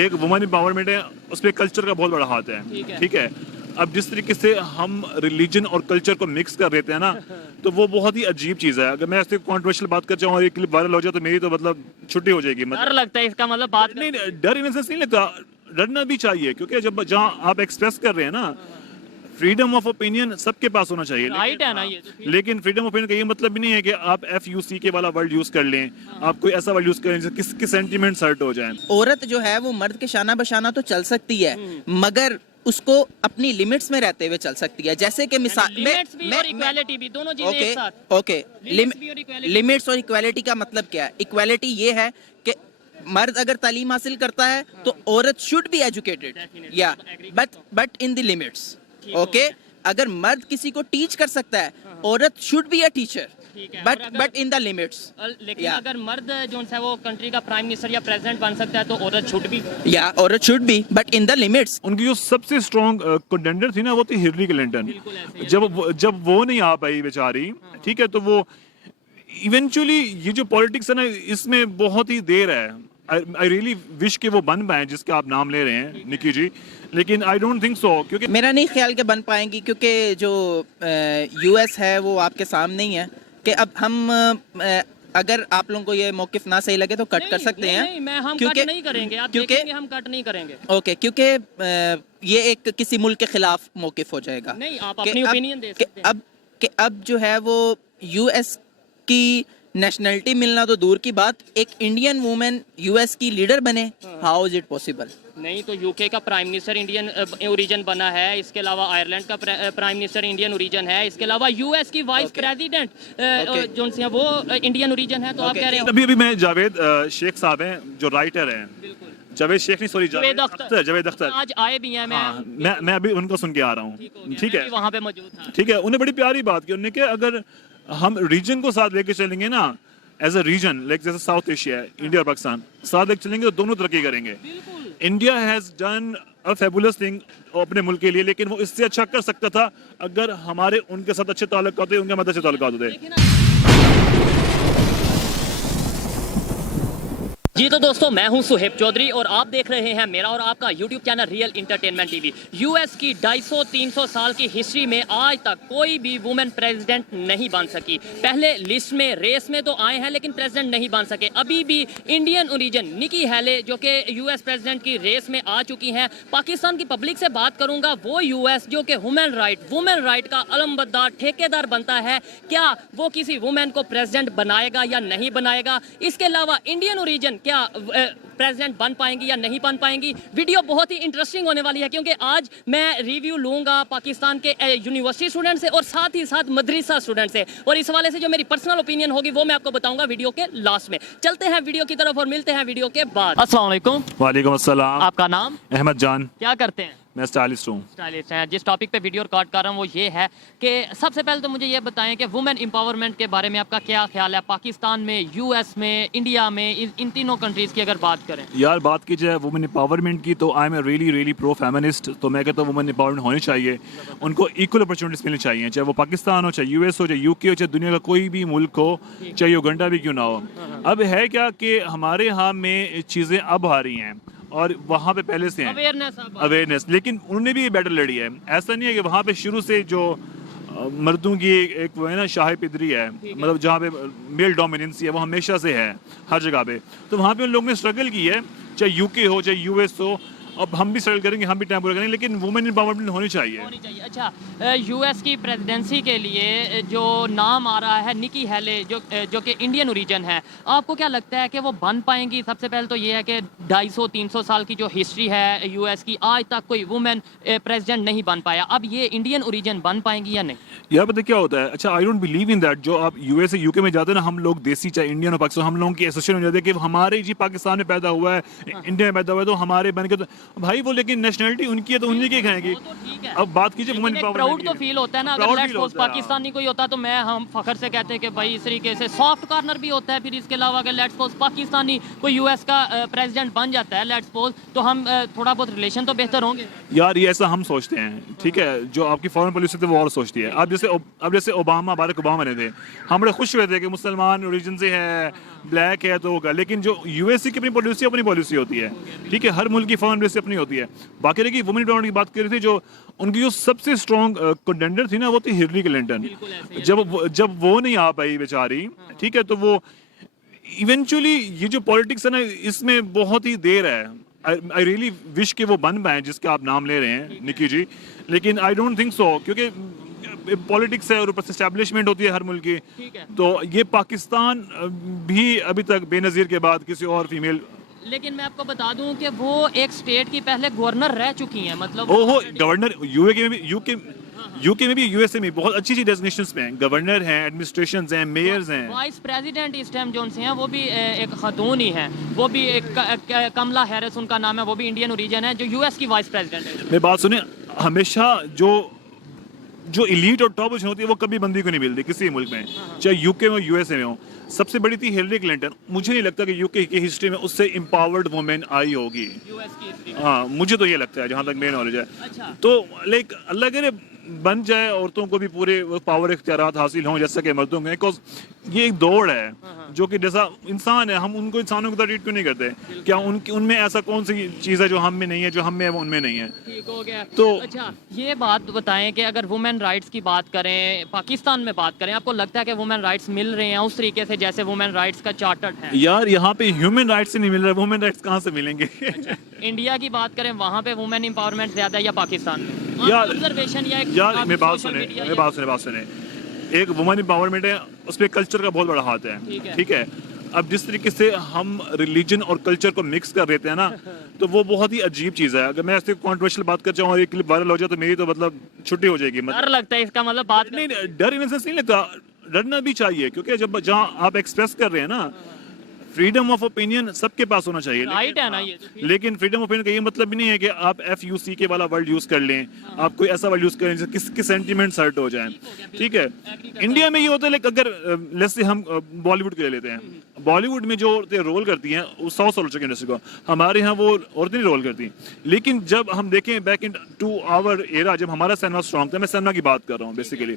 एक women empowerment है, उसमें कल्चर का बहुत बड़ा हाथ है, ठीक है। अब जिस तरीके से हम रिलीजन और कल्चर को मिक्स कर देते हैं ना, तो वो बहुत ही अजीब चीज़ है। अगर मैं ऐसे कॉन्ट्रोवर्शियल बात कर चाहूँ और एक क्लिप वायरल हो जाए तो मेरी तो मतलब छुट्टी हो जाएगी। डर लगता है इसका मतलब बात नहीं, डर इन सेंस नहीं लगता, डरना भी चाहिए, क्योंकि जब जहाँ आप एक्सप्रेस कर रहे हैं ना, फ्रीडम ऑफ ओपिनियन सबके पास होना चाहिए, राइट है ना ये तो। लेकिन फ्रीडम ऑफ ओपिनियन का ये मतलब भी नहीं है कि आप FUCK वाला वर्ड यूज कर लें, आप कोई ऐसा वर्ड यूज करें जिससे किसके सेंटिमेंट्स हर्ट हो जाएं। औरत जो है वो मर्द के शाना बशाना तो चल सकती है, मगर उसको अपनी लिमिट्स में रहते हुए चल सकती है। जैसे कि मिसाल लिमिट्स भी और इक्वालिटी भी, दोनों चीजें एक साथ। ओके, लिमिट्स और इक्वालिटी का मतलब क्या है? इक्वालिटी ये है कि मर्द अगर तालीम हासिल करता है तो औरत शुड बी एजुकेटेड, या but in the limits. Okay, अगर मर्द किसी को टीच कर सकता है, औरत should be a teacher, but in the limits. लेकिन अगर मर्द जो है वो कंट्री का प्राइम मिनिस्टर या प्रेसिडेंट बन सकता है तो औरत शुड भी, या औरत should be, but in the limits. उनकी जो सबसे स्ट्रॉन्ग कंटेंडर थी ना, वो थी हिलरी क्लिंटन। जब वो नहीं आ पाई बेचारी, ठीक है, तो वो इवेंचुअली ये जो पॉलिटिक्स है ना, इसमें बहुत ही देर है। आई रियली विश कि वो बन पाए जिसके आप नाम ले रहे हैं निकी जी, लेकिन आई डोंट थिंक सो, क्योंकि मेरा नहीं ख्याल के बन पाएंगी, क्योंकि जो US है वो आपके सामने ही है कि अब हम अगर आप लोगों को ये मौकिफ ना सही लगे तो कट कर सकते हैं। नहीं, हम कट नहीं करेंगे, आप देखेंगे हम कट नहीं करेंगे। ओके, क्योंकि ये एक किसी मुल्क के खिलाफ मौकिफ हो जाएगा। नहीं, आप अपनी ओपिनियन दे सकते हैं। अब जो है वो US की नेशनलिटी मिलना तो दूर की बात, एक इंडियन वुमेन US की लीडर बने, हाउ इज इट पॉसिबल? नहीं, तो UK का प्राइम मिनिस्टर इंडियन ओरिजिन बना है, इसके अलावा आयरलैंड का प्राइम मिनिस्टर इंडियन ओरिजिन है, इसके अलावा US की वाइस प्रेसिडेंट जो है वो इंडियन ओरिजिन है। तो आप कह रहे हैं अभी मैं जावेद शेख साहब हैं जो राइटर हैं, जावेद शेख नहीं, सॉरी जावेद अख्तर आज आए भी हैं। मैं अभी उनको सुन के आ रहा हूँ, ठीक है, वहाँ पे मौजूद था, ठीक है। उन्हें बड़ी प्यारी बात की, उन्होंने कि अगर हम रीजन को साथ लेके चलेंगे ना, एज अ रीजन, लाइक जैसे साउथ एशिया है, इंडिया और पाकिस्तान साथ लेके चलेंगे तो दोनों तरक्की करेंगे। India has done a fabulous thing अपने मुल्क के लिए, लेकिन वो इससे अच्छा कर सकता था अगर हमारे उनके साथ अच्छे ताल्लुकात होते, उनके मदद से ताल्लुकात होते। जी तो दोस्तों, मैं हूं सुहेब चौधरी और आप देख रहे हैं मेरा और आपका YouTube channel real entertainment TV। US की 250-300 साल की हिस्ट्री में आज तक कोई भी वुमेन प्रेसिडेंट नहीं बन सकी। पहले लिस्ट में, रेस में तो आए हैं, लेकिन प्रेसिडेंट नहीं बन सके। अभी भी इंडियन ओरिजिन निकी हैले जो कि US प्रेसिडेंट की रेस में आ चुकी हैं। पाकिस्तान की पब्लिक से बात करूंगा, वो US जो कि वुमेन राइट का अलमबरदार ठेकेदार बनता है, क्या वो किसी वुमेन को प्रेसिडेंट बनाएगा या नहीं बनाएगा? इसके अलावा इंडियन ओरिजिन क्या प्रेसिडेंट बन पाएंगी या नहीं बन पाएंगी? वीडियो बहुत ही इंटरेस्टिंग होने वाली है, क्योंकि आज मैं रिव्यू लूंगा पाकिस्तान के यूनिवर्सिटी स्टूडेंट से और साथ ही साथ मदरसा स्टूडेंट से, और इस वाले से जो मेरी पर्सनल ओपिनियन होगी वो मैं आपको बताऊंगा वीडियो के लास्ट में। चलते हैं वीडियो की तरफ और मिलते हैं वीडियो के बाद। अस्सलाम वालेकुम। वालेकुम अस्सलाम। आपका नाम? अहमद जान। क्या करते हैं? मैं स्टाइलिस्ट हूँ। स्टाइलिस्ट हैं। जिस टॉपिक पे वीडियो रिकॉर्ड कर रहा हूँ वो ये है कि सबसे पहले तो मुझे ये बताएं कि वुमेन एम्पावरमेंट के बारे में आपका क्या ख्याल है, पाकिस्तान में, US में, इंडिया में, इन तीनों कंट्रीज़ की अगर बात करें। यार बात की जाए वुमेन एम्पावरमेंट की तो I am really pro feminist. तो मैं कहता हूँ वुमेन एम्पावरमेंट होनी चाहिए, उनको इक्वल अपॉर्चुनिटीज मिलनी चाहिए, चाहे वो पाकिस्तान हो, चाहे US हो, चाहे UK हो, चाहे दुनिया का कोई भी मुल्क हो, चाहे युगांडा भी क्यों ना हो। अब है क्या कि हमारे यहाँ में चीज़ें अब आ रही हैं और वहाँ पे पहले से हैं अवेयरनेस, लेकिन उन्होंने भी ये बैटल लड़ी है। ऐसा नहीं है कि वहाँ पे शुरू से जो मर्दों की एक वो है ना शाही पिदरी है, मतलब जहाँ पे मेल डोमिनेंसी है वो हमेशा से है हर जगह पे। तो वहाँ पे उन लोगों ने स्ट्रगल की है, चाहे UK हो चाहे US हो। अब हम भी स्ट्रगल करेंगे, हम भी टाइम पूरा करेंगे, लेकिन वुमेन एम्पावरमेंट होनी चाहिए। अच्छा, US की प्रेसिडेंसी के लिए जो नाम आ रहा है निकी हैले जो कि इंडियन ओरिजिन है, आपको क्या लगता है कि वो बन पाएंगी? सबसे पहले तो ये है कि 250-300 साल की जो हिस्ट्री है US की, आज तक कोई वुमेन प्रेसिडेंट नहीं बन पाया। अब ये इंडियन ओरिजिन बन पाएंगी या नहीं? यार पता क्या होता है, अच्छा I don't believe in that. जो आप US से UK में जाते हैं ना, हम लोग देसी चाहे इंडियन और पाकिस्तान, हम लोगों की एसोसिएशन हो जाती है कि हमारे जी पाकिस्तान में पैदा हुआ है, इंडिया में पैदा हुआ है, तो हमारे बन के तो भाई वो लेकिन नेशनलिटी उनकी है तो उन्हीं की खाएंगी। वो तो ठीक है। अब बात कीजिए वुमेन प्राउड एम्पावरमेंट तो फील होता है ना, अगर Proud लेट्स feel सपोज होता है, पाकिस्तानी कोई होता तो मैं हम फखर से कहते हैं कि भाई इस तरीके से सॉफ्ट कॉर्नर भी होता है। फिर इसके अलावा अगर लेट्स सपोज पाकिस्तानी कोई यूएस का प्रेसिडेंट बन जाता है लेट्स सपोज, तो हम थोड़ा बहुत रिलेशन तो बेहतर होंगे। यार ये ऐसा हम सोचते हैं, ठीक है, जो आपकी फॉरेन पॉलिसी थी वो और सोचती है। अब जैसे ओबामा, बाराक ओबामा ने थे, हम बड़े खुश हुए थे कि मुसलमान ओरिजिन से है, ब्लैक है तो होगा, लेकिन जो यूएससी की अपनी पॉलिसी होती है, ठीक है, हर मुल्क की फॉरेन पॉलिसी अपनी होती है। बाकी रही वुमेन एम्पावरमेंट की बात कर रही थी, जो उनकी जो सबसे स्ट्रॉन्ग कंटेंडर थी ना वो थी हिलरी क्लिंटन। जब वो नहीं आ पाई बेचारी, ठीक है, तो वो इवेंचुअली ये जो पॉलिटिक्स है ना इसमें बहुत ही देर है। आई रियली विश कि वो बन पाए जिसका आप नाम ले रहे हैं निकी जी, लेकिन आई डोंट थिंक सो, क्योंकि पॉलिटिक्स है और ऊपर से एस्टैब्लिशमेंट होती है हर मुल्क की। तो ये पाकिस्तान भी अभी तक बेनज़ीर के बाद किसी और फीमेल। लेकिन मैं आपको बता दूं कि वो एक स्टेट की पहले गवर्नर रह चुकी हैं, मतलब ओहो, गवर्नर यूके में भी यूएसए में बहुत अच्छी डेजिग्नेशंस पे हैं, गवर्नर हैं, एडमिनिस्ट्रेशंस हैं, मेयर्स हैं। वाइस प्रेसिडेंट इस टाइम जो हैं वो भी एक खातून ही हैं, वो भी एक कमला हैरिस उनका नाम है, वो भी इंडियन ओरिजिन है, जो यूएस की वाइस प्रेसिडेंट है। मेरी बात सुने, हमेशा जो इलीट और टॉप पोजीशन होती है वो कभी बंदी को नहीं मिलती किसी मुल्क में, चाहे यूके में हो यूएसए में हो। सबसे बड़ी थी हिलरी क्लिंटन। मुझे नहीं लगता कि यूके की हिस्ट्री में उससे एम्पावर्ड वुमेन आई होगी। यूएस की हिस्ट्री। हाँ, मुझे तो ये लगता है जहाँ तक मेरा नॉलेज है। अच्छा। तो लाइक अल्लाह करे बन जाए, औरतों को भी पूरे पावर इख्तियारात हासिल हों जैसा कि मर्दों को, बिकॉज ये एक दौड़ है जो कि जैसा इंसान है, हम उनको इंसानों की तरह ट्रीट क्यों नहीं करते? क्या उनमें ऐसा कौन सी चीज़ है जो हम में नहीं है, जो हम में है वो उनमें नहीं है? ठीक हो गया। तो अच्छा, ये बात बताएं कि अगर वुमेन राइट्स की बात करें, पाकिस्तान में बात करें, आपको लगता है कि वुमेन राइट्स मिल रहे हैं उस तरीके से जैसे वुमेन राइट्स का चार्टर्ड है? यार यहाँ पे ह्यूमन राइट्स नहीं मिल रहा, वुमेन राइट्स कहाँ से मिलेंगे? इंडिया की बात करें, वहाँ पे वुमेन एम्पावरमेंट ज्यादा है या पाकिस्तान में? यार ऑब्जर्वेशन या यार मेरी बात सुने, एक वुमेन एम्पावरमेंट है, उसमें कल्चर का बहुत बड़ा हाथ है, ठीक है। अब जिस तरीके से हम रिलीजन और कल्चर को मिक्स कर देते हैं ना, तो वो बहुत ही अजीब चीज़ है। अगर मैं ऐसे कॉन्ट्रोवर्शियल बात कर चाहूँ और एक क्लिप वायरल हो जाए तो मेरी तो मतलब छुट्टी हो जाएगी। डर लगता है इसका मतलब बात नहीं, डर इन सेंस नहीं लगता, डरना भी चाहिए, क्योंकि जब जहाँ आप एक्सप्रेस कर रहे हैं ना, फ्रीडम ऑफ ओपिनियन सबके पास होना चाहिए, राइट है ना ये तो। लेकिन फ्रीडम ऑफ ओपिनियन का ये मतलब भी नहीं है कि आप FUCK वाला वर्ड यूज कर लें, आप कोई ऐसा वर्ड यूज करें जिससे किसके सेंटीमेंट्स हर्ट हो जाएं, ठीक है। इंडिया में ये होता है, लाइक अगर लेट्स से हम बॉलीवुड को ले लेते हैं, बॉलीवुड में जो औरतें रोल करती हैं वो 100 साल हो चुके इंडस्ट्री को, हमारे यहाँ वो औरतें नहीं रोल करती। लेकिन जब हम देखें back in to our era, जब हमारा सिनेमा स्ट्रॉन्ग था, मैं सिनेमा की बात कर रहा हूँ बेसिकली,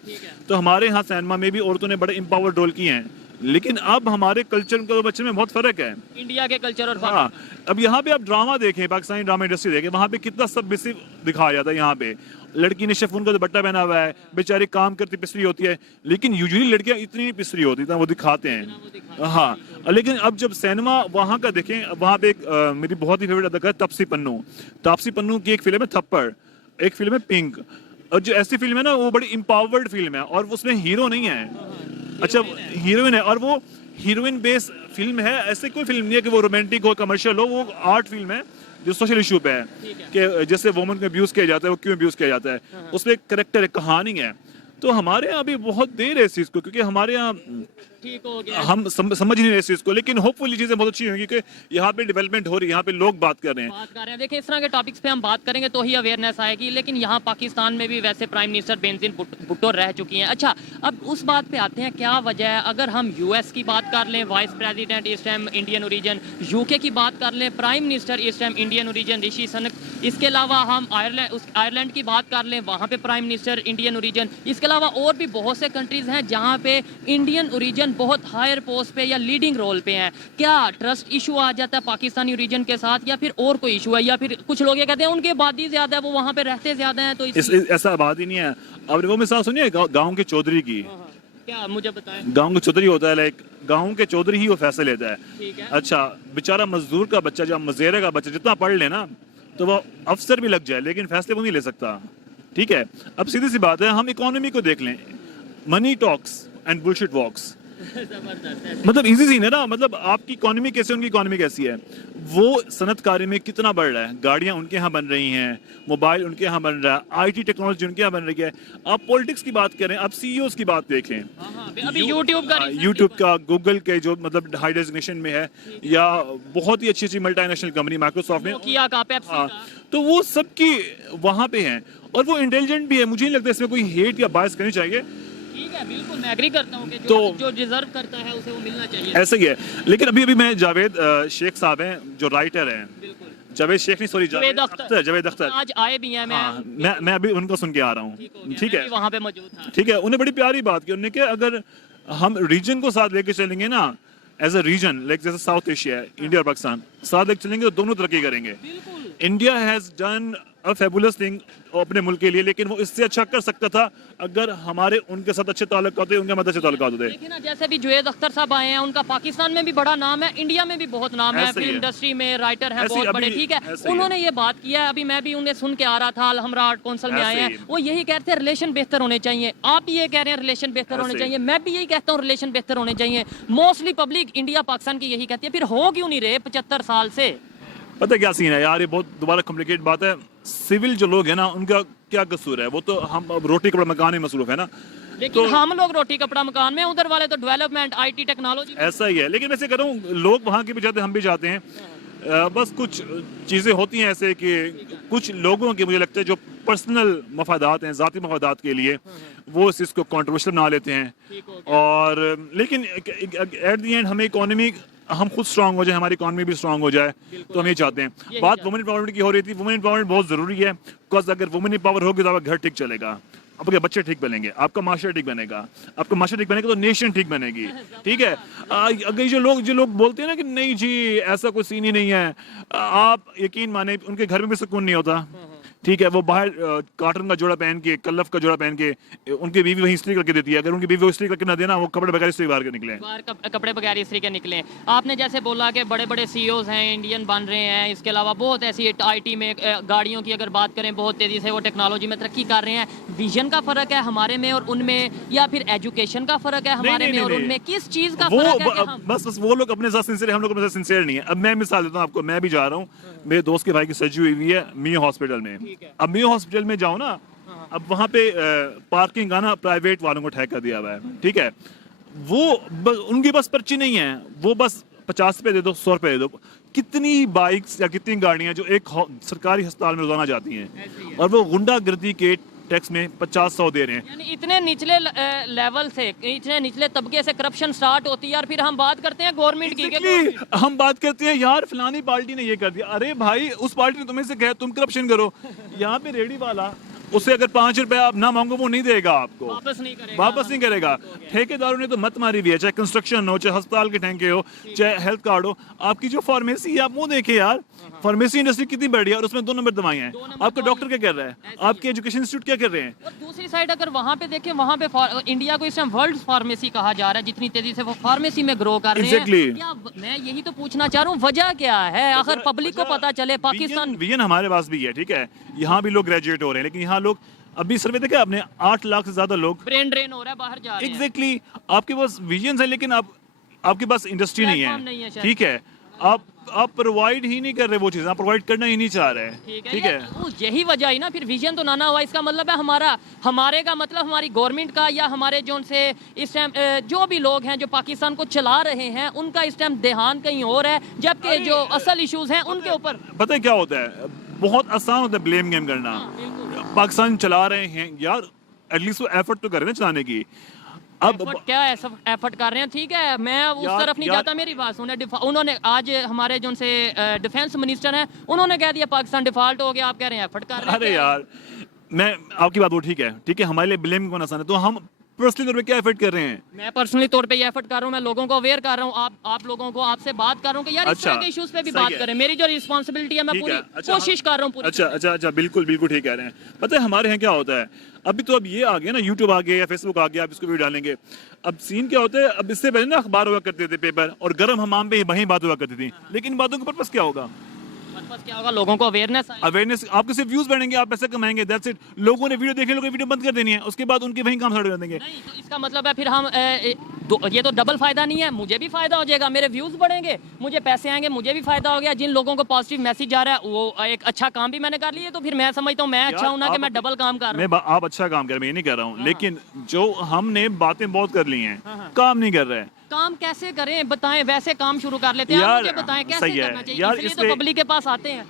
तो हमारे यहाँ सिनेमा में भी औरतों ने बड़े एम्पावर्ड रोल किए हैं। लेकिन अब हमारे कल्चर के बच्चे में बहुत फर्क है, इंडिया के कल्चर और हाँ। अब यहाँ पे आप ड्रामा देखें, पाकिस्तानी ड्रामा इंडस्ट्री देखें, वहाँ पे कितना सबमिसिव दिखाया जाता है। यहाँ पे लड़की ने शिफॉन का दुपट्टा पहना हुआ है, बेचारी काम करती पिसरी होती है, लेकिन यूजुअली लड़कियाँ इतनी नहीं पिसरी होती वो दिखाते हैं, हाँ। लेकिन अब जब सिनेमा वहाँ का देखें, वहाँ पे एक मेरी बहुत ही फेवरेट अदाकार तापसी पन्नू की एक फिल्म है थप्पड़, एक फिल्म है पिंक, और जो ऐसी फिल्म है ना वो बड़ी एम्पावर्ड फिल्म है, और उसमें हीरो नहीं है, अच्छा हीरोइन है, और वो हीरोइन बेस फिल्म है। ऐसे कोई फिल्म नहीं है कि वो रोमांटिक हो, कमर्शियल हो, वो आर्ट फिल्म है जो सोशल इशू पे है कि जैसे वुमेन को अब्यूज किया जाता है, वो क्यों अब्यूज किया जाता है, उसमें एक करेक्टर है, कहानी है। तो हमारे यहाँ भी बहुत देर है इस चीज़ को, क्योंकि हमारे यहाँ ठीक हो गया, हम समझ नहीं रहे इस चीज़ को, लेकिन होपफुली चीज़ें बहुत अच्छी होंगी कि यहाँ पे डेवलपमेंट हो रही है, यहाँ पे लोग बात कर रहे हैं। देखिए इस तरह के टॉपिक्स पे हम बात करेंगे तो ही अवेयरनेस आएगी। लेकिन यहाँ पाकिस्तान में भी वैसे प्राइम मिनिस्टर बेनजीर भुट्टो रह चुकी हैं। अच्छा, अब उस बात पे आते हैं, क्या वजह है? अगर हम यूएस की बात कर लें, वाइस प्रेसिडेंट इस टाइम इंडियन ओरिजिन, यूके की बात कर लें, प्राइम मिनिस्टर इस time Indian origin Rishi Sunak, इसके अलावा हम आयरलैंड की बात कर लें, वहाँ पे प्राइम मिनिस्टर इंडियन ओरिजिन, इसके अलावा और भी बहुत से कंट्रीज हैं जहाँ पे इंडियन ओरिजिन बहुत हायर पोस्ट पे या लीडिंग रोल पे हैं। क्या ट्रस्ट इशू आ जाता है पाकिस्तानी ओरिजिन के साथ, या फिर और कोई इशू है, या फिर कुछ लोग ये कहते हैं उनकी आबादी ज्यादा है, वो वहाँ पे रहते ज्यादा हैं, तो ऐसा आबादी नहीं है। अब वो मिसाल सुनिए गाँव के चौधरी की, क्या मुझे बताएं। गाँव का चौधरी होता है, लाइक गाँव के चौधरी ही वो फैसले लेता है, ठीक है। अच्छा बेचारा मजदूर का बच्चा, जब मजेरे का बच्चा जितना पढ़ ले ना, तो वो अफसर भी लग जाए, लेकिन फैसले वो नहीं ले सकता, ठीक है। अब सीधी सी बात है, हम इकोनॉमी को देख लें, मनी टॉक्स एंड बुलशिट वॉक्स, मतलब इजी सीन है ना, मतलब आपकी इकोनॉमी कैसे, उनकी इकोनॉमी कैसी है, वो सनतकारी में कितना बढ़ रहा है, गाड़ियां उनके यहाँ बन रही हैं, मोबाइल उनके यहाँ बन रहा है, आईटी टेक्नोलॉजी उनके यहाँ बन रही है। आप पॉलिटिक्स की बात करें, आप सीईओज की बात देखें, अभी यूट्यूब का, गूगल के जो मतलब हाई डेजिग्नेशन में है, या बहुत ही अच्छी अच्छी मल्टीनेशनल कंपनी माइक्रोसॉफ्ट में, किया का, पेप्सी हाँ, का। तो वो सबकी वहां पे हैं और वो इंटेलिजेंट भी है। मुझे नहीं लगता इसमें कोई हेट या बायस करनी चाहिए। ठीक है, बिल्कुल मैं एग्री करता हूँ कि जो डिजर्व करता है उसे वो मिलना चाहिए। ऐसा ही है। लेकिन अभी मैं जावेद शेख साहब हैं जो राइटर हैं, जावेद शेख नहीं, सॉरी जावेद अख्तर आज आए भी हैं। मैं अभी उनको सुन के आ रहा हूँ, ठीक है, वहाँ पे मौजूद था। ठीक है। उन्हें बड़ी प्यारी बात की उन्होंने कि अगर हम रीजन को साथ लेके चलेंगे ना, एज अ रीजन, लाइक जैसे साउथ एशिया है, इंडिया और पाकिस्तान साथ लेके चलेंगे तो दोनों तरक्की करेंगे। India has done a fabulous thing अपने मुल्क के लिए, लेकिन वो इससे अच्छा कर सकता था अगर हमारे उनके साथ अच्छे ताल्लुक होते, उनके मदद से ताल्लुक होते। देखिए ना, जैसे भी जुवेद अख्तर साहब आए हैं, उनका पाकिस्तान में भी बड़ा नाम है, इंडिया में भी बहुत नाम है, फिल्म इंडस्ट्री में राइटर हैं बहुत बड़े, ठीक है। उन्होंने ये बात किया है, अभी मैं भी उन्हें सुन के आ रहा था, हमरा आर्ट काउंसिल में आए हैं, वो यही कहते हैं रिलेशन बेहतर होने चाहिए। आप ये कह रहे हैं रिलेशन बेहतर होने चाहिए, मैं भी यही कहता हूँ रिलेशन बेहतर होने चाहिए। मोस्टली पब्लिक इंडिया पाकिस्तान की यही कहती है, फिर हो क्यों नहीं रहे 75 साल से? पता क्या सीन है यार, ये बहुत दोबारा कॉम्प्लिकेट बात है। सिविल जो लोग हैं ना, उनका क्या कसूर है? वो तो हम अब रोटी कपड़ा मकान में मसरूफ है ना, लेकिन हम लोग रोटी कपड़ा मकान में, उधर वाले तो डेवलपमेंट, आईटी टेक्नोलॉजी। ऐसा ही है। लेकिन वैसे कह रहा हूँ, लोग वहाँ के भी जाते हैं, हम भी जाते हैं। बस कुछ चीज़ें होती हैं ऐसे कि कुछ लोगों के, मुझे लगता है जो पर्सनल मफादात हैं, ज़ाती मफादात के लिए, वो इस चीज़ को कंट्रोवर्शियल बना लेते हैं। और लेकिन एट द एंड हमें इकोनॉमी, हम खुद स्ट्रांग हो जाए, हमारी इकोनॉमी भी स्ट्रांग हो जाए, तो हम ये चाहते हैं। बात वुमेन एम्पावरमेंट की हो रही थी, वुमेन एम्पावरमेंट बहुत ज़रूरी है, बिकॉज अगर वुमेन एम्पावर होगी तो आपका घर ठीक चलेगा, आपके बच्चे ठीक बनेंगे, आपका माशरा ठीक बनेगा, आपका माशरा ठीक बनेगा तो नेशन ठीक बनेगी, ठीक है। अगर जो लोग बोलते हैं ना कि नहीं जी ऐसा कोई सीन ही नहीं है, आप यकीन माने उनके घर में भी सुकून नहीं होता, ठीक है। वो बाहर कॉटन का जोड़ा पहन के, कल्लफ का जोड़ा पहन के, उनकी बीवी वहीं इस्त्री करके देती है, अगर उनकी बीवी इस्त्री करके ना देना, वो कपड़े बगैर इस्त्री बाहर के निकले, कपड़े बगैर इस्त्री के निकले। आपने जैसे बोला कि बड़े बड़े सीईओज हैं, इंडियन बन रहे हैं, इसके अलावा बहुत ऐसी आईटी में, गाड़ियों की अगर बात करें, बहुत तेजी से वो टेक्नोलॉजी में तरक्की कर रहे हैं। विजन का फर्क है हमारे में और उनमें, या फिर एजुकेशन का फर्क है हमारे में और उनमें? किस चीज का फर्क है? बस वो लोग अपने साथ सिंसियर है, हम लोग अपने साथ सिंसियर नहीं है। अब मैं मिसाल देता हूँ आपको, मैं भी जा रहा हूँ, मेरे दोस्त के भाई की सर्जरी हुई है मियो हॉस्पिटल में। अब मियो हॉस्पिटल में जाओ ना, अब वहाँ पे पार्किंग आना प्राइवेट वालों को ठेका दिया हुआ है, ठीक है। वो उनकी बस पर्ची नहीं है, वो बस 50 रुपए दे दो, 100 रुपए दे दो। कितनी बाइक्स या कितनी गाड़ियां जो एक सरकारी अस्पताल में रोजाना जाती हैं, और वो गुंडागर्दी के टैक्स में 50-100 दे रहे हैं। यानी इतने निचले लेवल से, इतने निचले तबके से करप्शन स्टार्ट होती है, और फिर हम बात करते हैं गवर्नमेंट की। हम बात करते हैं यार फलानी पार्टी ने ये कर दिया, अरे भाई उस पार्टी ने तुम्हें से कहा तुम करप्शन करो। यहाँ पे रेडी वाला, उससे अगर 5 रुपए आप ना मांगो वो नहीं देगा आपको, वापस नहीं करेगा। ठेकेदारों ने तो मत मारी हुई है, चाहे कंस्ट्रक्शन हो, चाहे अस्पताल के ठेके हो, चाहे हेल्थ कार्ड हो। आपकी जो फार्मेसी है, आप वो देखे यार, फार्मेसी इंडस्ट्री कितनी बड़ी है और उसमें 2 नंबर दवाइयां हैं। आपका डॉक्टर क्या कर रहा है, आपके एजुकेशन इंस्टीट्यूट क्या कर रहे हैं? और दूसरी साइड अगर वहाँ पे देखें, वहाँ पे इंडिया को इस टाइम वर्ल्ड फार्मेसी कहा जा रहा है, जितनी तेजी से वो फार्मेसी में ग्रो कर रहे हैं। क्या, मैं यही तो पूछना चाह रहा हूँ, वजह क्या है? अगर पब्लिक को पता चले, पाकिस्तान विजन हमारे पास भी है, ठीक है, यहाँ भी लोग ग्रेजुएट हो रहे हैं, लेकिन यहाँ लोग अभी सर्वे देखा आपने, 8 लाख से ज्यादा लोग ब्रेन ड्रेन हो रहा है, बाहर जा रहे हैं। एग्जैक्टली, आपके पास विजन है लेकिन आपके पास इंडस्ट्री नहीं है, ठीक है। आप प्रोवाइड ही नहीं कर रहे वो चीज़, आप प्रोवाइड करना ही नहीं चाह रहे, ठीक है। तो यही वजह है ना, फिर विजन तो ना हुआ। इसका मतलब है हमारे का मतलब हमारी गवर्नमेंट का, या हमारे जो से इस टाइम जो भी लोग हैं जो पाकिस्तान को चला रहे हैं, उनका इस टाइम ध्यान कहीं और है, जबकि जो असल इश्यूज हैं उनके ऊपर। पता है क्या होता है, बहुत आसान होता है ब्लेम गेम करना। पाकिस्तान चला रहे हैं यार, एटलीस्ट वो एफर्ट तो करें ना चलाने की। अब क्या ऐसा एफर्ट कर रहे हैं, ठीक है, मैं उस तरफ नहीं जाता, मेरी बात सुने। उन्होंने आज हमारे जो से डिफेंस मिनिस्टर हैं, उन्होंने कह दिया पाकिस्तान डिफॉल्ट हो गया, आप कह रहे हैं एफर्ट कर रहे हैं। अरे यार, मैं आपकी बात वो ठीक है, हमारे लिए ब्लेम कौन आसान है, तो हम पर्सनली तौर पे क्या एफर्ट कर रहे हैं? मैं पर्सनली तौर पे ये एफर्ट कर रहा हूँ, मैं लोगों को अवेयर कर रहा हूँ, आप लोगों को, आपसे बात कर रहा हूँ कि यार इस तरह के इश्यूज पे भी बात करें। मेरी जो रिस्पांसिबिलिटी है, मैं पूरी कोशिश कर रहा हूँ। अच्छा, बिल्कुल ठीक कह रहे हैं। पता है हमारे यहाँ क्या होता है, अभी तो अब ये आ गया ना, यूट्यूब आ गया या फेसबुक आ गया, आप इसको वीडियो डालेंगे। अब सीन क्या होता है, अब इससे पहले ना अखबार हुआ करते थे, पेपर, और गर्म हमाम पे वहीं बात हुआ करती थी, लेकिन बातों का पर्पस क्या होगा? क्या होगा, लोगों को अवेयरनेस आपके सिर्फ व्यूज बढ़ेंगे, आप पैसे कमाएंगे, दैट्स इट। लोगों ने वीडियो देखे, लोगों ने वीडियो बंद कर देनी है, उसके बाद उनके वहीं काम स्टार्ट कर देंगे। नहीं, तो इसका मतलब है फिर हम तो ये तो डबल फायदा नहीं है, मुझे भी फायदा हो जाएगा, मेरे व्यूज बढ़ेंगे, मुझे पैसे आएंगे, मुझे भी फायदा हो गया। जिन लोगों को पॉजिटिव मैसेज जा रहा है वो एक अच्छा काम भी मैंने कर लिया, तो फिर मैं समझता हूँ मैं अच्छा हूं ना कि मैं डबल काम कर रहा हूँ। आप अच्छा काम कर रहे हैं, मैं ये नहीं कह रहा हूँ, लेकिन जो हमने बातें बहुत कर ली हैं, काम नहीं कर रहे हैं। काम कैसे करें बताएं, वैसे काम शुरू कर लेते हैं, आप मुझे बताएं कैसे सही है करना चाहिए। यार, इसलिए तो पब्लिक के पास आते हैं।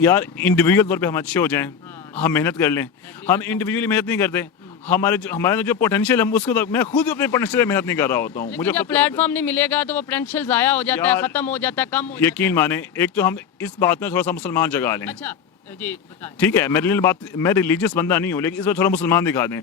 यार इंडिविजुअल तौर पे हम अच्छे हो जाएं, हम मेहनत कर लें। हम इंडिविजुअली मेहनत नहीं करते, हमारे जो पोटेंशियल हम उसको, तो मैं खुद अपने पोटेंशियल मेहनत नहीं कर रहा होता हूँ। मुझे जब प्लेटफॉर्म नहीं मिलेगा तो वो पोटेंशियल जाया हो जाता है, खत्म हो जाता है, कम हो यकीन माने, एक तो हम इस बात में थोड़ा सा मुसलमान जगा लें। अच्छा जी बताएं। ठीक है, मैं रिलीजियस बंदा नहीं हूँ, लेकिन इस बार थोड़ा मुसलमान दिखा दें।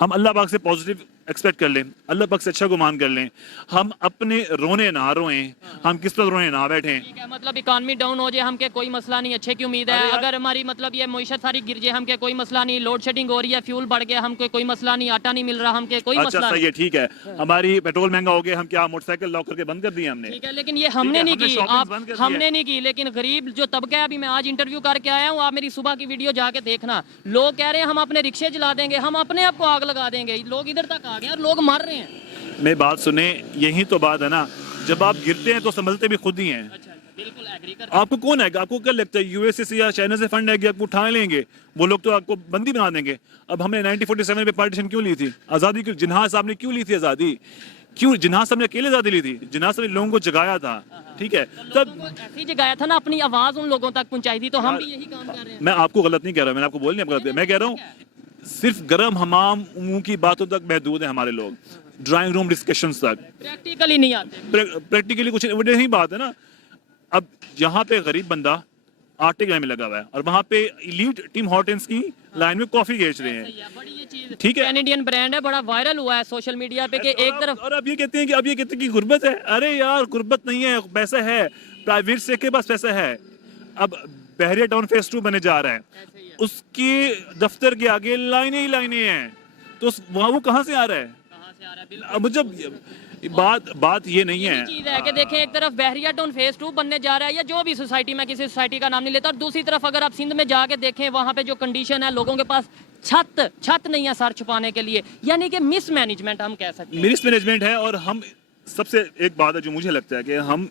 हम अल्लाह पाक से पॉजिटिव एक्सपेक्ट कर लें, अल्लाह पाक से अच्छा गुमान कर लें। हम अपने रोने ना रोएं, हम किस पर रोने ना बैठें। ठीक है, मतलब इकॉनमी डाउन हो जाए हमके कोई मसला नहीं, अच्छे की उम्मीद है। अगर हमारी मतलब ये मईशत सारी गिर जाए हमके कोई मसला नहीं, लोड शेडिंग हो रही है, फ्यूल बढ़ गया हमके कोई मसला नहीं, आटा नहीं मिल रहा हमके कोई अच्छा मसला सही नहीं। है, ठीक है। हमारी पेट्रोल महंगा हो गया, हम क्या मोटरसाइकिल लॉक करके बंद कर दिए हमने? ठीक है, लेकिन ये हमने नहीं हमने की, shopping आप बंद कर दी हमने है। नहीं की, लेकिन गरीब जो तबका है, अभी मैं आज इंटरव्यू करके आया हूँ, आप मेरी सुबह की वीडियो जाके देखना, लोग कह रहे हैं हम अपने रिक्शे जला देंगे, हम अपने आप को आग लगा देंगे। लोग इधर तक आ गए और लोग मर रहे हैं। मेरी बात सुने, यही तो बात है ना, जब आप गिरते हैं तो संभलते भी खुद ही हैं। अच्छा बिल्कुल एग्री कर। आपको कौन है, आपको क्या लगता है यूएसए से या चाइना से फंड है कि आपको उठा लेंगे? वो लोग तो आपको बंदी बना देंगे। अब हमने 1947 में पार्टीशन क्यों ली थी, आज़ादी क्यों, जिन्ना साहब ने क्यों ली थी आज़ादी? क्यों जिन्ना साहब ने अकेले आज़ादी ली थी? जिन्ना साहब ने लोगों को जगाया था, ठीक है, तब ऐसे ही जगाया था ना, अपनी आवाज उन लोगों तक पहुंचाई थी, तो हम भी यही काम कर रहे हैं। मैं आपको गलत नहीं कह रहा, मैंने आपको बोल नहीं गलत, मैं कह रहा हूँ सिर्फ गर्म हमाम मुंह की बातों तक महदूद है हमारे लोग, ड्राइंग रूम डिस्कशंस तक। प्रैक्टिकली नहीं आते। प्रैक्टिकली कुछ यही बात है ना। अब यहाँ पे गरीब बंदा आटे लाइन में लगा हुआ है और वहाँ पे इलीट टीम हॉर्टन्स की लाइन में कॉफी बेच रहे हैं। बड़ी ये चीज ठीक है, कैनेडियन ब्रांड है, बड़ा वायरल हुआ है सोशल मीडिया पे कि एक तरफ। और अब ये कहते हैं कि गुर्बत है। अरे यार गुर्बत नहीं है, पैसा है, प्राइवेट से के पास पैसा है। अब बहरिया टाउन फेज 2 बने जा रहा है, उसके दफ्तर के आगे लाइनें ही लाइनें हैं, तो वहाँ वो कहाँ से आ रहा है? अब मुझे बात ये नहीं है। चीज है कि देखें, एक तरफ बहरिया टाउन फेज 2 बनने जा रहा है, या जो भी सोसाइटी में, किसी सोसाइटी का नाम नहीं लेता, और दूसरी तरफ अगर आप सिंध में जाके देखें, वहाँ पे जो कंडीशन है, लोगों के पास छत नहीं है सर छुपाने के लिए, यानी कि मिसमैनेजमेंट हम कह सकते हैं। मिसमैनेजमेंट है। और हम सबसे एक बात है जो मुझे लगता है कि हम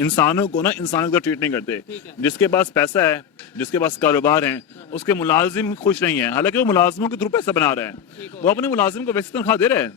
इंसानों को ना इंसानों का ट्रीट नहीं करते। जिसके पास पैसा है, जिसके पास कारोबार है, उसके मुलाजिम खुश नहीं है, हालांकि वो मुलाजिमों के थ्रू पैसा बना रहा है, वो अपने मुलाजिम को वैसे तनख्वाह दे रहा है,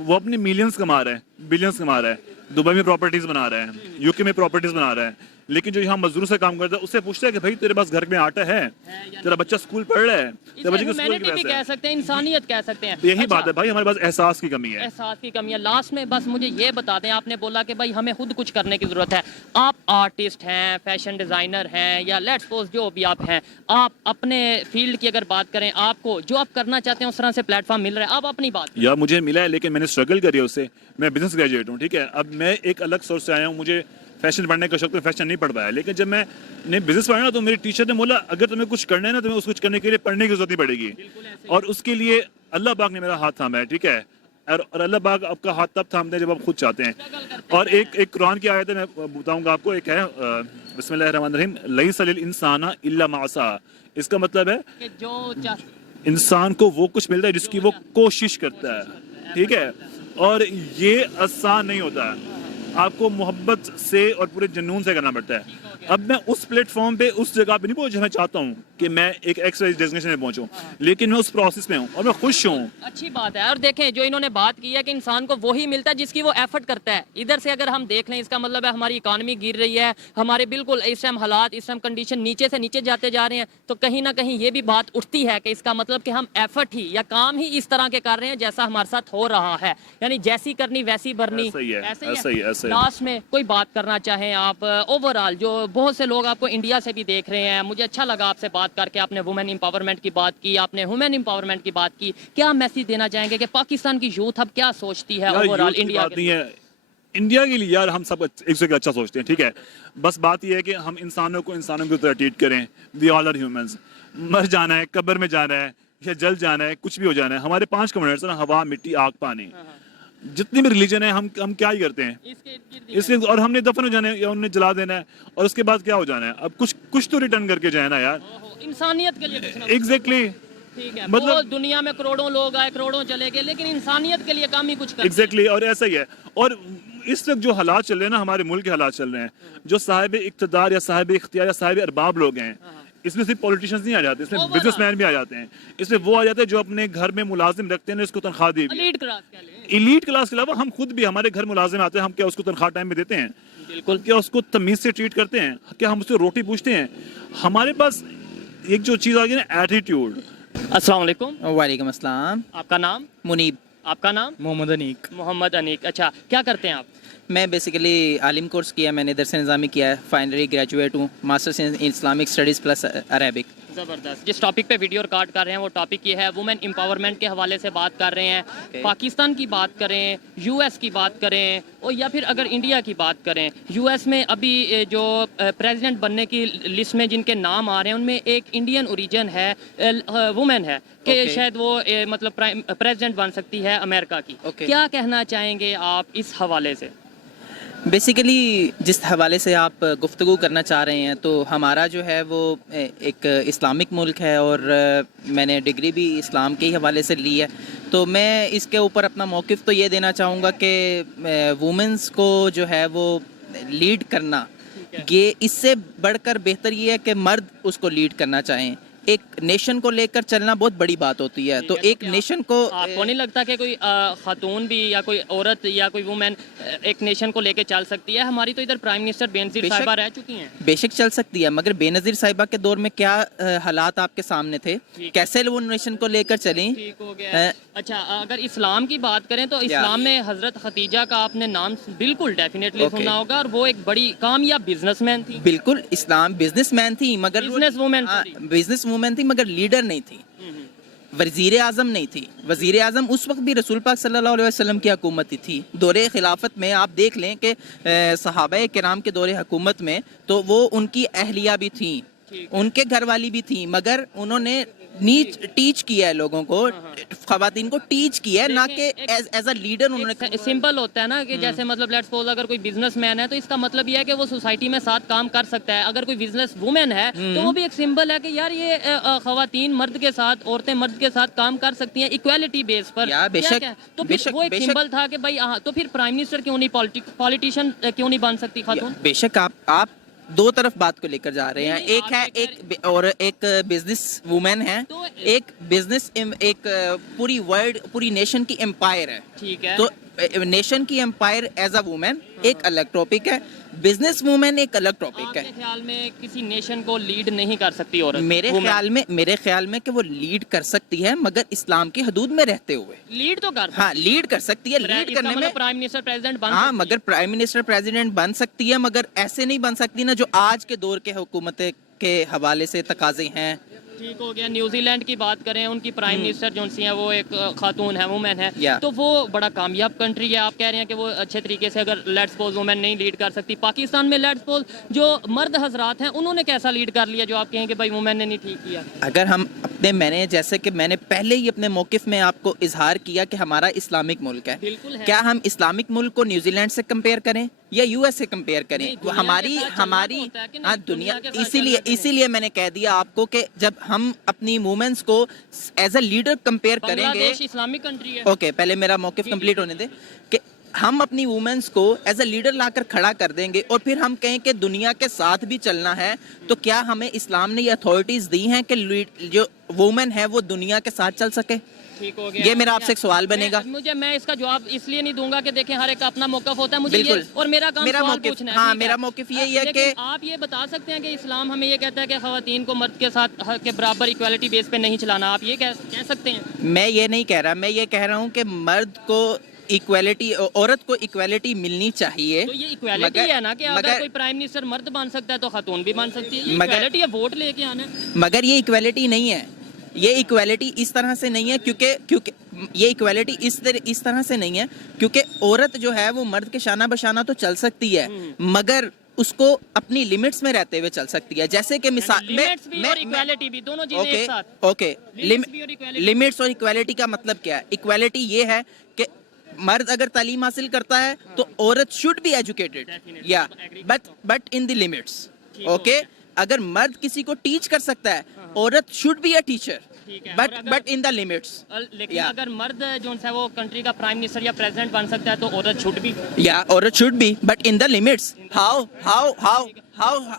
वो अपने मिलियंस कमा रहा है, बिलियंस कमा रहा है, दुबई में प्रॉपर्टीज बना रहा है, यूके में प्रॉपर्टीज बना रहा है। लेकिन जो यहाँ मजदूर से काम करता है उससे पूछता है कि भाई तेरे पास घर में आटा है, तेरा बच्चा स्कूल पढ़ रहा है, तेरे बच्चे की स्कूल की ह्यूमैनिटी भी पैसा कह है। सकते हैं, इंसानियत कह सकते हैं। यही बात है भाई, हमारे पास एहसास की कमी है। एहसास की कमी है। लास्ट में बस मुझे ये बता दें, आपने बोला कि भाई हमें खुद कुछ करने की जरूरत है। आप आर्टिस्ट हैं, फैशन डिजाइनर हैं, या लेट्स सपोज जो भी आप हैं, आप अपने फील्ड की अगर बात करें, आपको जो आप करना चाहते हैं उस तरह से प्लेटफॉर्म मिल रहा है, आप अपनी बात। यार मुझे मिला है, लेकिन मैंने स्ट्रगल करी है उससे। मैं बिजनेस ग्रेजुएट हूँ, ठीक है। अब मैं एक अलग सोर्स से आया हूँ, मुझे फैशन पढ़ने का शौक, तो फैशन नहीं पढ़ पाया। लेकिन जब मैंने बिजनेस पढ़ा ना, तो मेरी टीचर ने बोला अगर तुम्हें कुछ करना है ना, तुम्हें उस कुछ करने के लिए पढ़ने की जरूरत नहीं पड़ेगी। और उसके लिए अल्लाह पाक ने मेरा हाथ थामा है, ठीक है। और अल्लाह पाक आपका हाथ तब थामते हैं जब आप खुद चाहते हैं। और एक कुरान की आयत है, मैं बताऊंगा आपको, एक है बिस्मिल्लाहिर्रहमानिर्रहीम, लैसा लिल इंसाना इल्ला मा सा। इसका मतलब है कि जो इंसान को वो कुछ मिलता है जिसकी वो कोशिश करता है, ठीक है। और ये आसान नहीं होता है, आपको मोहब्बत से और पूरे जुनून से करना पड़ता है। अब मैं उस प्लेटफॉर्म पे, उस जगह पे नहीं पहुंचा, मैं चाहता हूँ कि मैं एक एक्सवाइज डेस्टिनेशन में पहुंचूं, लेकिन मैं उस प्रोसेस में हूँ और मैं खुश हूँ। अच्छी बात है। और देखें, जो इन्होंने बात की है कि इंसान को वही मिलता है जिसकी वो एफर्ट करता है। इधर से अगर हम देख लें, इसका मतलब है हमारी इकॉनमी गिर रही है, हमारे बिल्कुल इस टाइम हालात, इस टाइम कंडीशन नीचे से नीचे जाते जा रहे हैं, तो कहीं ना कहीं ये भी बात उठती है कि इसका मतलब कि हम एफर्ट ही या काम ही इस तरह के कर रहे हैं जैसा हमारे साथ हो रहा है, यानी जैसी करनी वैसी भरनी। ऐसे ही। लास्ट में कोई बात करना चाहें आप, ओवरऑल जो बहुत से लोग आपको इंडिया से भी देख रहे हैं, मुझे अच्छा लगा आपसे बात करके, आपने वुमेन एम्पावरमेंट की बात की, आपने वुमेन एम्पावरमेंट की बात की, क्या मैसेज देना चाहेंगे कि पाकिस्तान की यूथ अब क्या सोचती है ओवरऑल इंडिया के लिए? इंडिया के लिए यार हम सब एक से अच्छा सोचते हैं, ठीक है। बस बात यह है कि हम इंसानों की तरह ट्रीट करें। We all are humans. मर जाना है, कब्र में जाना है, या जल जाना है, कुछ भी हो जाना है। हमारे 5 कंपोनेंट्स हैं, हवा, मिट्टी, आग, पानी। जितनी भी रिलीजन है, हम क्या ही करते हैं इसके, और हमने दफन हो जाना है या उन्हें जला देना है, और उसके बाद क्या हो जाना है। अब कुछ तो रिटर्न करके जाए ना यार, इंसानियत के लिए। एग्जैक्टली। ठीक है, मतलब वो दुनिया में करोड़ों लोग आए, करोड़ों चले गए, लेकिन इंसानियत के लिए काम ही कुछ कर एग्जैक्टली और ऐसा ही है। और इस वक्त जो हालात चल रहे हैं ना, हमारे मुल्क के हालात चल रहे हैं, जो साहिब इख्तिदार या साहिब इख्तियार या साहिब अरबाब लोग हैं, इसमें सिर्फ पॉलिटिशियंस नहीं आ जाते, इसमें बिजनेसमैन भी आ जाते हैं, इसमें वो आ जाते हैं जो अपने घर में मुलाजिम रखते हैं, इसको तनख्वाह दी हुई है। एलीट क्लास कह लें। इलीट क्लास के अलावा हम खुद भी, हमारे घर मुलाजिम आते हैं, हम क्या उसको तनख्वाह टाइम में देते हैं? बिल्कुल। क्या उसको तमीज से ट्रीट करते हैं? क्या हम उससे रोटी पूछते हैं? हमारे पास एक जो चीज़ आ गई ना, एटीट्यूड। अस्सलाम वालेकुम, वालेकुम अस्सलाम। आपका नाम? मुनीब। आपका नाम? मोहम्मद अनीक। मोहम्मद अनीक। अच्छा, क्या करते हैं आप? मैं बेसिकली आलिम कोर्स किया, मैंने दरस निज़ामी किया है, फाइनली ग्रेजुएट हूँ, masters in Islamic studies plus Arabic. ज़बरदस्त। जिस टॉपिक पे वीडियो रिकॉर्ड कर रहे हैं वो टॉपिक ये है, वुमेन एम्पावरमेंट के हवाले से बात कर रहे हैं। पाकिस्तान की बात करें, यूएस की बात करें, और या फिर अगर इंडिया की बात करें, यूएस में अभी जो प्रेसिडेंट बनने की लिस्ट में जिनके नाम आ रहे हैं उनमें एक इंडियन ओरिजिन है, वुमेन है कि शायद वो मतलब प्रेसिडेंट बन सकती है अमेरिका की। क्या कहना चाहेंगे आप इस हवाले से? बेसिकली जिस हवाले से आप गुफ्तगू करना चाह रहे हैं, तो हमारा जो है वो एक इस्लामिक मुल्क है और मैंने डिग्री भी इस्लाम के ही हवाले से ली है। तो मैं इसके ऊपर अपना मौक़िफ़ तो ये देना चाहूँगा कि वुमेंस को जो है वो लीड करना, ये इससे बढ़कर बेहतर ये है कि मर्द उसको लीड करना चाहें। एक नेशन को लेकर चलना बहुत बड़ी बात होती है। तो एक नेशन को, आपको नहीं लगता कि कोई खातून भी या कोई औरत या कोई वुमेन एक नेशन को लेके चल सकती है? हमारी तो इधर प्राइम मिनिस्टर बेनजीर साहिबा रह चुकी हैं। बेशक चल सकती है, मगर बेनजीर साहिबा के दौर में क्या हालात आपके सामने थे, कैसे वो नेशन को लेकर चली? ठीक हो गया। अच्छा, अगर इस्लाम की बात करें तो इस्लाम में हजरत खदीजा का आपने नाम बिल्कुल डेफिनेटली सुना होगा, और वो एक बड़ी कामयाब बिजनेसमैन थी। बिल्कुल, इस्लाम बिजनेसमैन थी, मगर बिजनेस वुमेन थी, मगर लीडर नहीं थी, वज़ीर आज़म नहीं थी। वज़ीर आज़म उस वक्त भी रसूल पाक सल्लल्लाहु अलैहि वसल्लम की हुकूमत थी। दौरे खिलाफत में आप देख लें कि सहाबा किराम के दौरे हुकूमत में तो वो उनकी अहलिया भी थी, उनके घर वाली भी थी, मगर उन्होंने टीच किया है लोगों को, खवातीन को टीच किया है, ना कि एज अ लीडर उन्होंने। सिंपल होता है ना कि जैसे मतलब लेट्स सपोज अगर कोई बिजनेसमैन है तो इसका मतलब ये है कि वो सोसाइटी में साथ काम कर सकता है। अगर कोई बिजनेस वुमेन है तो वो भी एक सिंबल है कि यार ये खवातीन मर्द के साथ, औरतें मर्द के साथ काम कर सकती हैं इक्वालिटी बेस पर। बेशक, तो फिर वो एक सिंबल था कि भाई तो फिर प्राइम मिनिस्टर क्यों नहीं, पॉलिटिशियन क्यों नहीं बन सकती खातून? बेशक आप दो तरफ बात को लेकर जा रहे हैं। एक है एक बिजनेस वुमेन है, एक बिजनेस, एक पूरी वर्ल्ड, पूरी नेशन की एम्पायर है। ठीक है। तो नेशन की एम्पायर एज अ वुमेन एक अलग टॉपिक है, बिजनेस वुमेन एक अलग टॉपिक है। आपके ख्याल में किसी नेशन को लीड नहीं कर सकती औरत? मेरे ख्याल में कि वो लीड कर सकती है, मगर इस्लाम की हदूद में रहते हुए। लीड तो कर, हाँ, लीड कर सकती है। लीड करने में प्राइम मिनिस्टर प्रेसिडेंट बन, हाँ, मगर प्राइम मिनिस्टर प्रेसिडेंट बन सकती है, मगर ऐसे नहीं बन सकती ना जो आज के दौर के हुकूमत के हवाले से तकाजे हैं। ठीक हो गया। न्यूजीलैंड की बात करें, उनकी प्राइम मिनिस्टर जो सी है वो एक खातून है, वुमेन है, तो वो बड़ा कामयाब कंट्री है। आप कह रहे हैं कि वो अच्छे तरीके से अगर लेट्स सपोज वुमेन नहीं लीड कर सकती। पाकिस्तान में लेट्स सपोज जो मर्द हजरात हैं उन्होंने कैसा लीड कर लिया जो आप कहें कि भाई वुमेन ने नहीं ठीक किया? अगर हम मैंने जैसे कि मैंने पहले ही अपने मौक़िफ़ में आपको इजहार किया कि हमारा इस्लामिक मुल्क है, क्या हम इस्लामिक मुल्क को न्यूजीलैंड से कंपेयर करें या यूएस से कंपेयर करें? वो हमारी हाँ, दुनिया, इसीलिए मैंने कह दिया आपको कि जब हम अपनी वुमेन्स को एज अ लीडर कंपेयर करेंगे, इस्लामिक कंट्री है। ओके, पहले मेरा मौक़िफ़ कंप्लीट होने दे, कि हम अपनी वुमेन्स को एज अ लीडर लाकर खड़ा कर देंगे और फिर हम कहें कि दुनिया के साथ भी चलना है, तो क्या हमें इस्लाम ने ये अथॉरिटीज़ दी हैं कि जो वुमेन है वो दुनिया के साथ चल सके? ठीक हो गया। ये मेरा आपसे एक सवाल बनेगा। मैं इसका जवाब इसलिए नहीं दूंगा कि देखें हर एक का अपना मौक़िफ़ होता है, मुझे ये और मेरा काम सवाल पूछना है। हाँ, मेरा मौक़िफ़ यही है कि आप ये बता सकते हैं कि इस्लाम हमें ये कहता है कि ख़वातीन को मर्द के साथ के बराबर इक्वालिटी बेस पे नहीं चलाना, आप ये कह सकते हैं? मैं ये नहीं कह रहा, मैं ये कह रहा हूँ कि मर्द को इक्वालिटी, औरत को इक्वालिटी मिलनी चाहिए। तो ये इक्वालिटी है ना कि अगर कोई प्राइम मिनिस्टर मर्द बन सकता है तो खातून भी बन सकती है। ये इक्वालिटी है, वोट लेके आना। मगर ये इक्वालिटी नहीं है, ये इक्वालिटी इस तरह से नहीं है, क्योंकि ये इक्वालिटी इस तरह से नहीं है क्योंकि औरत जो है वो मर्द के शाना बशाना तो चल सकती है, मगर उसको अपनी लिमिट्स में रहते हुए चल सकती है। जैसे कि मिसाल लिमिट्स और इक्वालिटी का मतलब क्या है? इक्वालिटी ये है कि मर्द अगर तालीम हासिल करता है तो औरत शुड बी एजुकेटेड, या but in the limits. Okay, अगर मर्द किसी को टीच कर सकता है, औरत शुड बी अ टीचर। ठीक है, बट और अगर- बट इन द लिमिट्स. लेकिन Yeah. अगर मर्द जो है वो कंट्री का प्राइम मिनिस्टर या प्रेसिडेंट बन सकता है तो औरत छूट भी. Yeah, or it should be, but in the limits.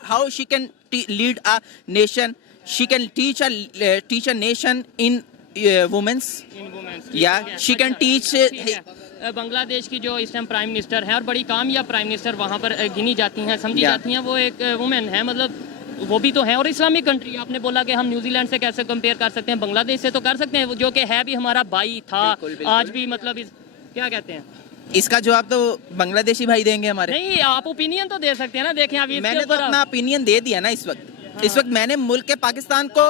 How she can lead a nation? She can teach a nation in women's. In women's. Yeah, she can teach. Bangladesh की जो इस टाइम प्राइम मिनिस्टर है और बड़ी कामयाब prime minister वहाँ पर गिनी जाती हैं, समझी Yeah. जाती हैं, वो एक वुमेन है, मतलब वो भी तो है. और इस्लामिक कंट्री, आपने बोला कि हम न्यूजीलैंड से कैसे कंपेयर कर सकते हैं, बांग्लादेश से तो कर सकते हैं, जो कि है भी हमारा भाई था. बिल्कुल. आज भी मतलब क्या कहते हैं, इसका जवाब तो बांग्लादेशी भाई देंगे हमारे. नहीं आप ओपिनियन तो दे सकते हैं ना. देखें अभी मैंने तो अपना ओपिनियन दे दिया ना इस वक्त. इस वक्त मैंने मुल्क के पाकिस्तान को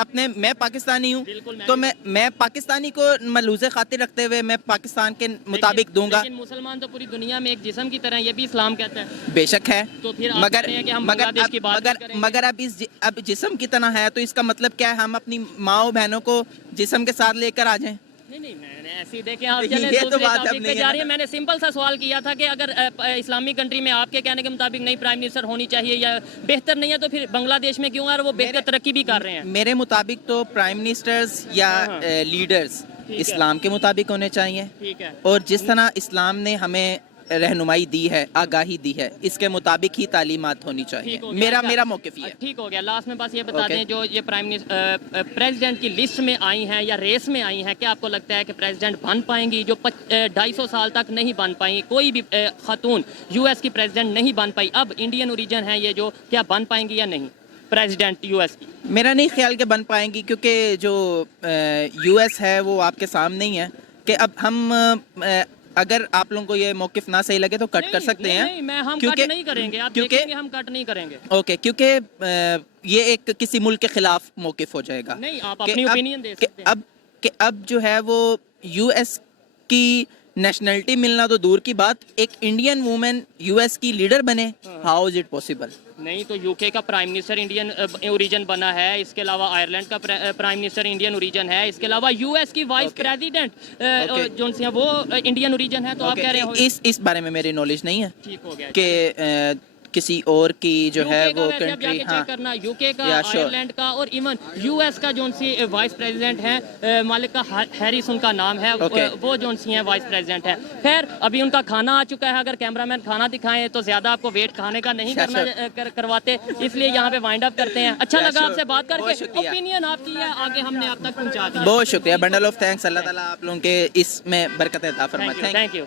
अपने, मैं पाकिस्तानी हूँ तो मैं पाकिस्तानी को मलूज़े खातिर रखते हुए मैं पाकिस्तान के मुताबिक दूंगा. लेकिन मुसलमान तो पूरी दुनिया में एक जिस्म की तरह, ये भी इस्लाम कहता है. बेशक है, तो फिर आप कहते हैं कि हम बांग्लादेश की बात करेंगे. मगर अब जिस्म की तरह है तो इसका मतलब क्या है, हम अपनी माओ बहनों को जिस्म के साथ लेकर आ जाएं. नहीं मैंने ऐसी देखे आप ये चले तो दूसरे बात टॉपिक अब पे नहीं जा है रही है. मैंने सिंपल सा सवाल किया था कि अगर इस्लामिक कंट्री में आपके कहने के मुताबिक नई प्राइम मिनिस्टर होनी चाहिए या बेहतर नहीं है तो फिर बांग्लादेश में क्यों आ रहा है, वो बेहतर तरक्की भी कर रहे हैं. मेरे मुताबिक तो प्राइम मिनिस्टर्स या लीडर्स है. इस्लाम के मुताबिक होने चाहिए. ठीक है. और जिस तरह इस्लाम ने हमें रहनुमाई दी है, आगाही दी है, इसके मुताबिक ही तालीमात होनी चाहिए. ठीक हो गया. मेरा मौक़िफ़ ये है. ठीक हो गया. लास्ट में बस ये बता Okay. दें, जो ये प्राइम मिनिस्टर प्रेसिडेंट की लिस्ट में आई हैं या रेस में आई हैं, क्या आपको लगता है कि प्रेसिडेंट बन पाएंगी, जो 250 साल तक नहीं बन पाई, कोई भी खातून यूएस की प्रेसिडेंट नहीं बन पाई, अब इंडियन ओरिजिन है ये, जो क्या बन पाएंगी या नहीं प्रेसिडेंट यूएस की? मेरा नहीं ख्याल कि बन पाएंगी, क्योंकि जो यूएस है वो आपके सामने ही है. कि अब हम अगर आप लोगों को ये मौक़िफ़ ना सही लगे तो कट कर सकते हैं. नहीं, मैं हम क्योंकि- कट नहीं करेंगे, आप क्योंकि- देखेंगे हम कट नहीं करेंगे. ओके, क्योंकि ये एक किसी मुल्क के खिलाफ मौक़िफ़ हो जाएगा. नहीं, आप कि अपनी अब- ओपिनियन दे कि सकते हैं. अब जो है वो यूएस की नेशनलिटी मिलना तो दूर की बात, एक इंडियन वुमेन यूएस की लीडर बने, हाउ इज इट पॉसिबल? नहीं तो यूके का प्राइम मिनिस्टर इंडियन ओरिजिन बना है, इसके अलावा आयरलैंड का प्राइम मिनिस्टर इंडियन ओरिजिन है, इसके अलावा यूएस की वाइस प्रेसिडेंट जो वो इंडियन ओरिजिन है. तो आप कह रहे हो इस बारे में मेरी नॉलेज नहीं है ठीक हो गया कि किसी और की जो है वो कंट्री. हाँ, करना यूके का, Yeah, sure. आयरलैंड का और इवन यूएस का जो सी वाइस प्रेसिडेंट है, मालिका हैरिस उनका नाम है. Okay. वो जो सी है वाइस प्रेसिडेंट है. खैर अभी उनका खाना आ चुका है, अगर कैमरामैन खाना दिखाएं तो ज्यादा आपको वेट खाने का नहीं करवाते, इसलिए यहाँ पे वाइंड अप करते हैं. अच्छा Yeah, लगा sure. आपसे बात बहुत करके, शुक्रिया. ओपिनियन आपकी है, आगे हमने आप तक पहुँचा दिया. बहुत शुक्रिया. Bundle of thanks. अल्लाह ताला आप लोगों के इसमें बरकत अता फरमाए. Thank you.